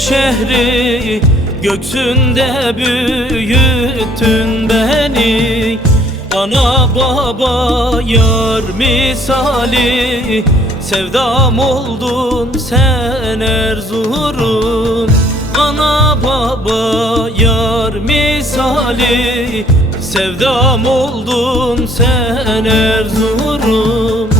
şehri, göksünde büyüttün beni. Ana baba yar misali, sevdam oldun sen Erzurum. Ana baba yar misali, sevdam oldun sen Erzurum.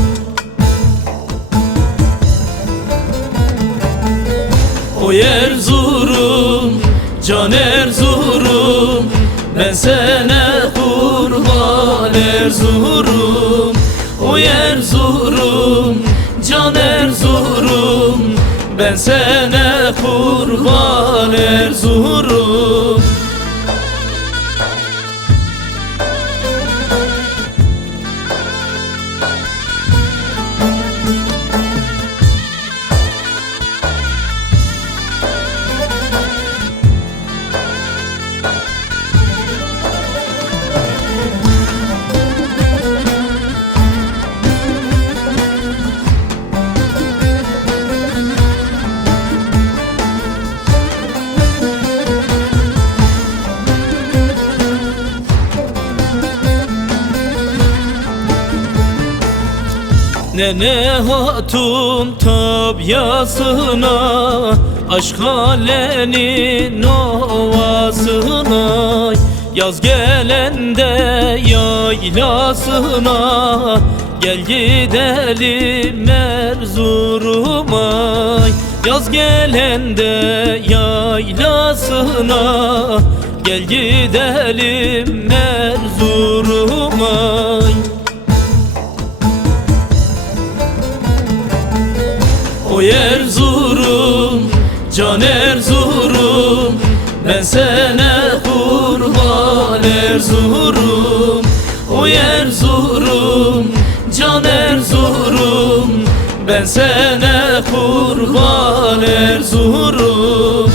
Oy Erzurum, can Erzurum, ben sana kurban Erzurum. Oy Erzurum, can Erzurum, ben sana kurban Erzurum. Nene hatun tabyasına, aşk halenin ovasına, yaz gelende yaylasına, gel gidelim Erzurum'a. Yaz gelende yaylasına, gel gidelim Erzurum'a. Oy Erzurum, can Erzurum, ben sana kurban Erzurum. Oy Erzurum, can Erzurum, ben sana kurban Erzurum.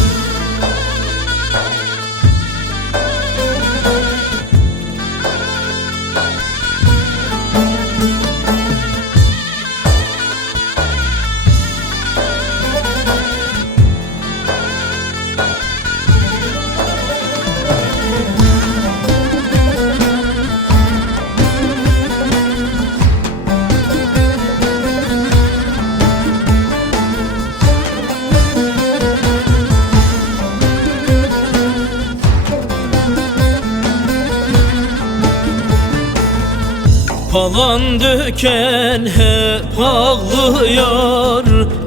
Falan döken hep ağlıyor,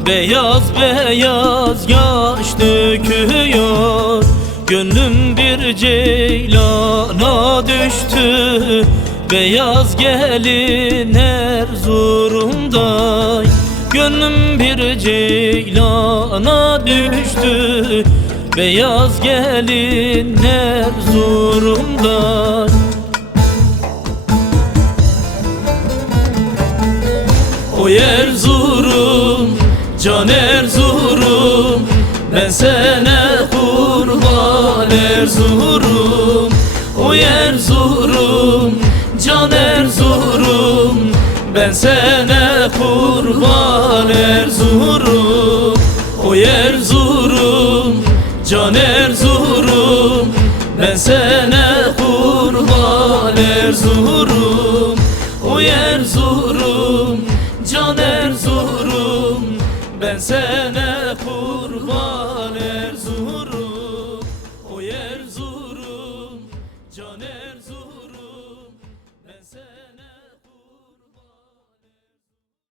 beyaz beyaz yaş döküyor. Gönlüm bir ceylana düştü, beyaz gelin Erzurum'da. Gönlüm bir ceylana düştü, beyaz gelin Erzurum'da. Oy Erzurum, can Erzurum, ben sana kurban Erzurum. Oy Erzurum, can Erzurum, ben sana kurban Erzurum. Oy Erzurum, can Erzurum, ben sana kurban Erzurum. Oy Erzurum, can Erzurum, ben sana kurban